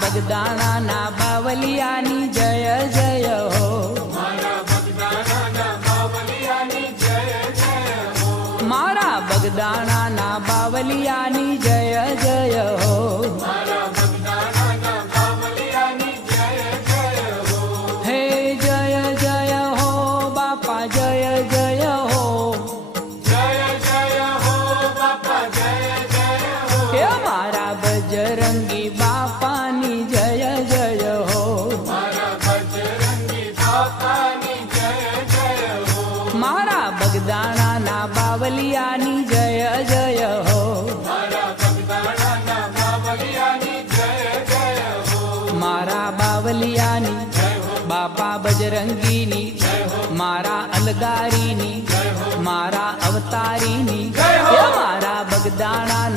બગદાણાના બાવલિયાની જય જય હો મારા બગદાણાના બાવલિયાની જય જય હો હે બજરંગી બાપાની જય જય હો મારા બગદાણાના બાવલિયાની જય જય હો મારા બાવલિયાની બાપા બજરંગીની મારા અલગારીની મારા અવતારીની મારા બગદાણાના